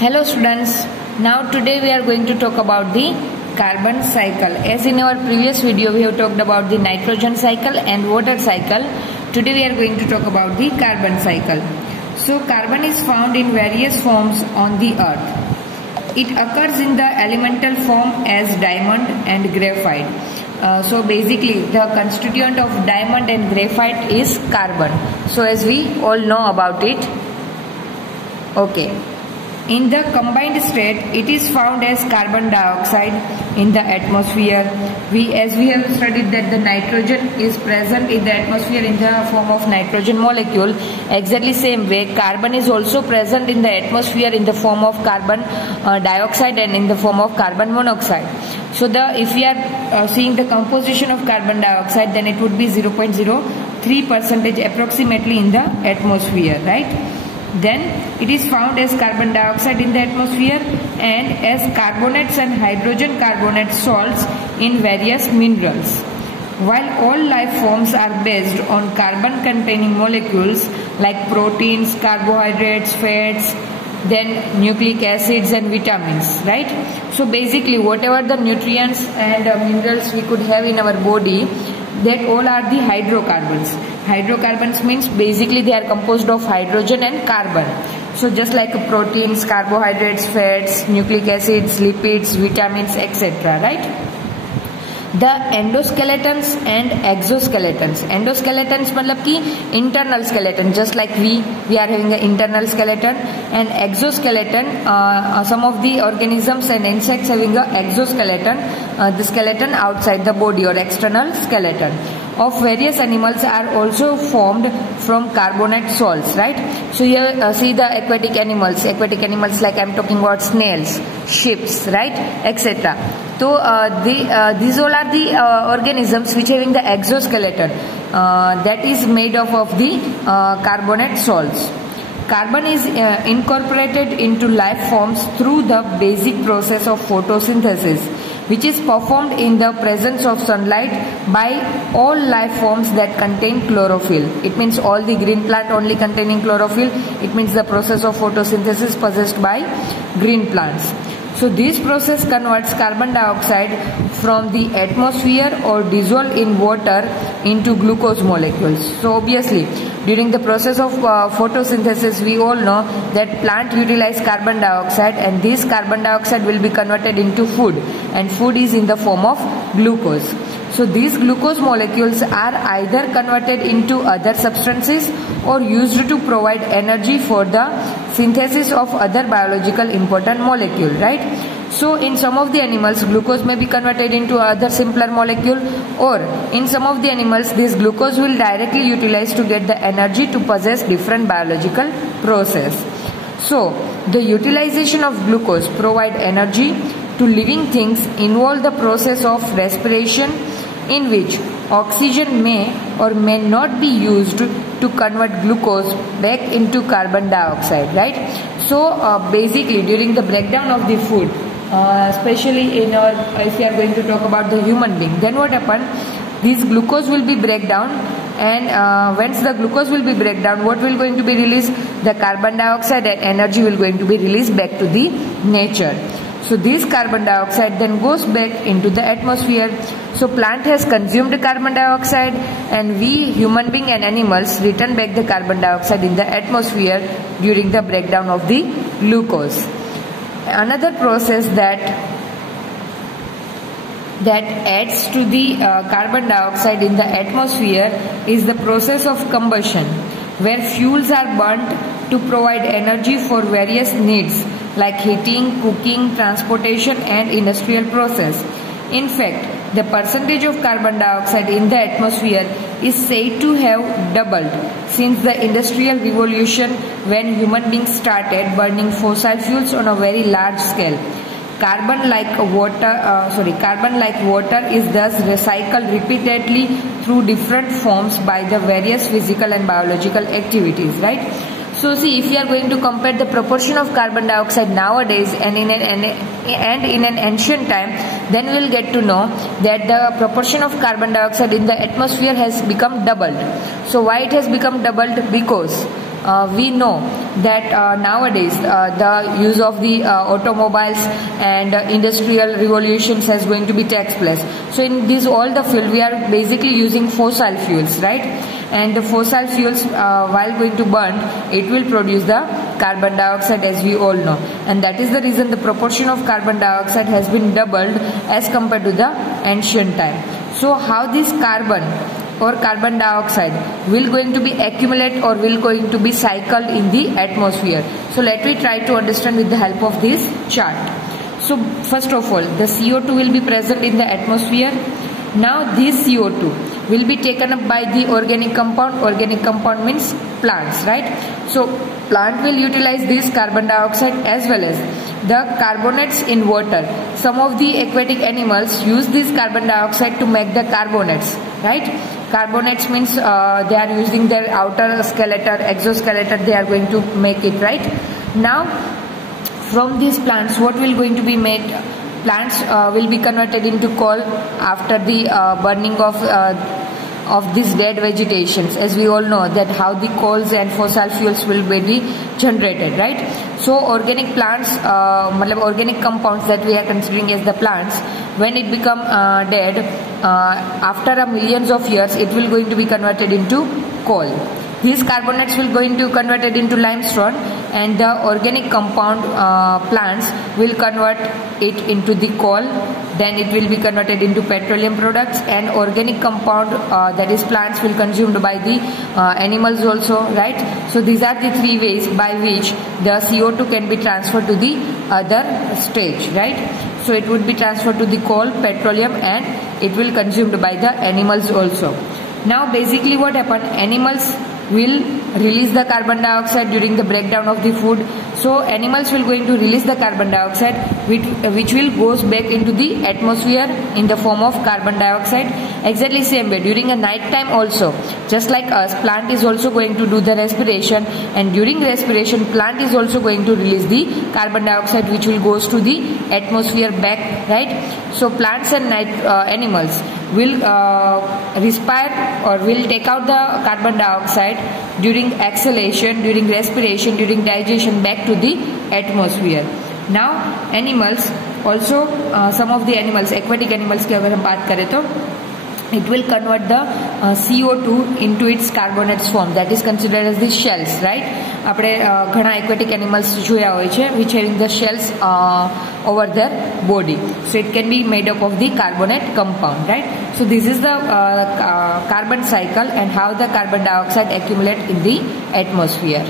Hello students, now today we are going to talk about the carbon cycle. As in our previous video we have talked about the nitrogen cycle and water cycle. Today we are going to talk about the carbon cycle. So carbon is found in various forms on the earth. It occurs in the elemental form as diamond and graphite. So basically the constituent of diamond and graphite is carbon. So as we all know about it. Okay. In the combined state, it is found as carbon dioxide in the atmosphere. As we have studied that the nitrogen is present in the atmosphere in the form of nitrogen molecule. Exactly same way, carbon is also present in the atmosphere in the form of carbon dioxide and in the form of carbon monoxide. So if we are seeing the composition of carbon dioxide, then it would be 0.03% approximately in the atmosphere, right? Then it is found as carbon dioxide in the atmosphere and as carbonates and hydrogen carbonate salts in various minerals. While all life forms are based on carbon containing molecules like proteins, carbohydrates, fats, then nucleic acids and vitamins, right? So basically whatever the nutrients and minerals we could have in our body, that all are the hydrocarbons. Hydrocarbons means basically they are composed of hydrogen and carbon. So just like proteins, carbohydrates, fats, nucleic acids, lipids, vitamins, etc. right? The endoskeletons and exoskeletons. Endoskeletons मतलब कि internal skeleton, just like we are having an internal skeleton, and exoskeleton, some of the organisms and insects having an exoskeleton, the skeleton outside the body or external skeleton of various animals are also formed from carbonate salts, right? So here see the aquatic animals like I'm talking about snails, ships, right, etc. So these all are the organisms which having the exoskeleton that is made up of the carbonate salts. Carbon is incorporated into life forms through the basic process of photosynthesis, which is performed in the presence of sunlight by all life forms that contain chlorophyll. It means all the green plant only containing chlorophyll. It means the process of photosynthesis possessed by green plants. So this process converts carbon dioxide from the atmosphere or dissolved in water into glucose molecules. So obviously during the process of photosynthesis we all know that plant utilize carbon dioxide, and this carbon dioxide will be converted into food, and food is in the form of glucose. So these glucose molecules are either converted into other substances or used to provide energy for the synthesis of other biological important molecule, right? So in some of the animals glucose may be converted into other simpler molecule, or in some of the animals this glucose will directly utilize to get the energy to possess different biological process. So the utilization of glucose provide energy to living things involve the process of respiration, in which oxygen may or may not be used to convert glucose back into carbon dioxide, right? So basically during the breakdown of the food, especially in our, if we are going to talk about the human being, then what happen? This glucose will be break down, and once the glucose will be break down, what will going to be released? The carbon dioxide and energy will going to be released back to the nature. So this carbon dioxide then goes back into the atmosphere. So plant has consumed carbon dioxide, and we human being and animals return back the carbon dioxide in the atmosphere during the breakdown of the glucose. Another process that adds to the carbon dioxide in the atmosphere is the process of combustion, where fuels are burnt to provide energy for various needs like heating, cooking, transportation and industrial process. In fact, the percentage of carbon dioxide in the atmosphere is said to have doubled since the industrial revolution, when human beings started burning fossil fuels on a very large scale. Carbon like water is thus recycled repeatedly through different forms by the various physical and biological activities, right? So see, if we are going to compare the proportion of carbon dioxide nowadays and in an ancient time, then we will get to know that the proportion of carbon dioxide in the atmosphere has become doubled. So why it has become doubled? Because we know that nowadays the use of the automobiles and industrial revolutions has going to be takes place. So in this all the field we are basically using fossil fuels, right? And the fossil fuels while going to burn, it will produce the carbon dioxide, as we all know, and that is the reason the proportion of carbon dioxide has been doubled as compared to the ancient time. So how this carbon or carbon dioxide will going to be accumulate or will going to be cycled in the atmosphere? So let me try to understand with the help of this chart. So first of all, the CO2 will be present in the atmosphere. Now this CO2 will be taken up by the organic compound. Organic compound means plants, right? So plant will utilize this carbon dioxide as well as the carbonates in water. Some of the aquatic animals use this carbon dioxide to make the carbonates, right? Carbonates means they are using their outer skeleton, exoskeleton, they are going to make it, right? Now from these plants, what will going to be made? Plants will be converted into coal after the burning of these dead vegetations, as we all know that how the coals and fossil fuels will be generated, right? So organic plants, organic compounds that we are considering as the plants, when it become dead, after millions of years, it will going to be converted into coal. These carbonates will going to converted into limestone, and the organic compound plants will convert it into the coal. Then it will be converted into petroleum products, and organic compound that is plants will consumed by the animals also, right? So these are the three ways by which the CO2 can be transferred to the other stage, right? So it would be transferred to the coal, petroleum, and it will consumed by the animals also. Now basically what happened, animals will release the carbon dioxide during the breakdown of the food. So animals will going to release the carbon dioxide which will goes back into the atmosphere in the form of carbon dioxide. Exactly same way during a night time also, just like us, plant is also going to do the respiration, and during respiration plant is also going to release the carbon dioxide which will goes to the atmosphere back, right? So plants and animals will respire or will take out the carbon dioxide during exhalation, during respiration, during digestion back to the atmosphere. Now animals also, some of the animals, aquatic animals की अगर हम बात करें तो it will convert the CO2 into its carbonates form, that is considered as the shells, right? આપણે ઘણા aquatic animals જોયા હોય છે which having the shells over their body, so it can be made up of the carbonate compound, right? So this is the carbon cycle and how the carbon dioxide accumulate in the atmosphere.